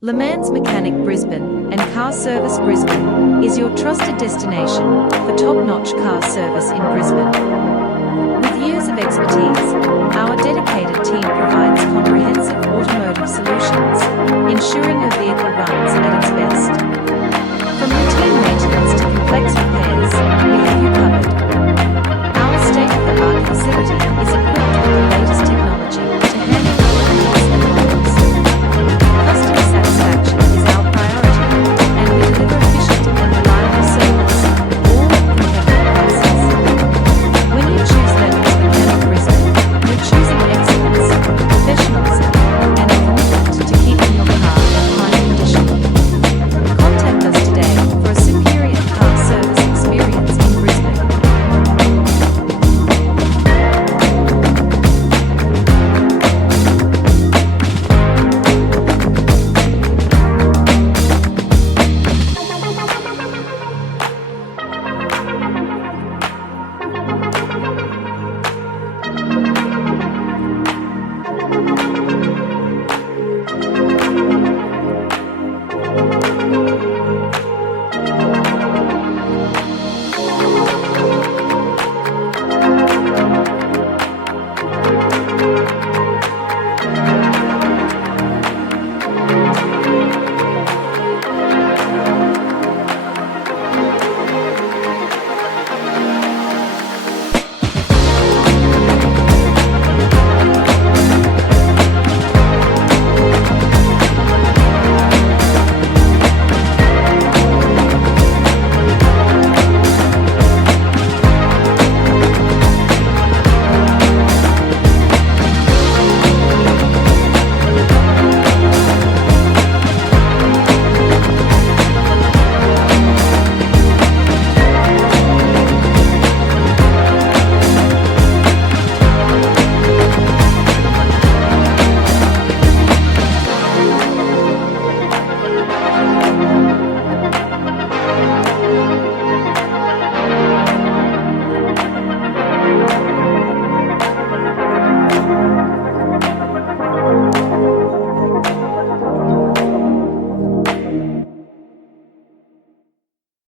LeMans Mechanic Brisbane and Car Service Brisbane is your trusted destination for top-notch car service in Brisbane. With years of expertise, our dedicated team provides comprehensive automotive solutions, ensuring your vehicle runs at its best. From routine maintenance to complex repairs, we have you covered. Our state-of-the-art facility is equipped with the latest technology to handle your needs and goals. Customer satisfaction is our priority, and we deliver efficient and reliable service, all at competitive prices. When you choose LeMans Mechanic Brisbane, you're choosing excellence, professionalism, and a commitment to keeping your car in high condition. Contact us today for a superior car service experience in Brisbane.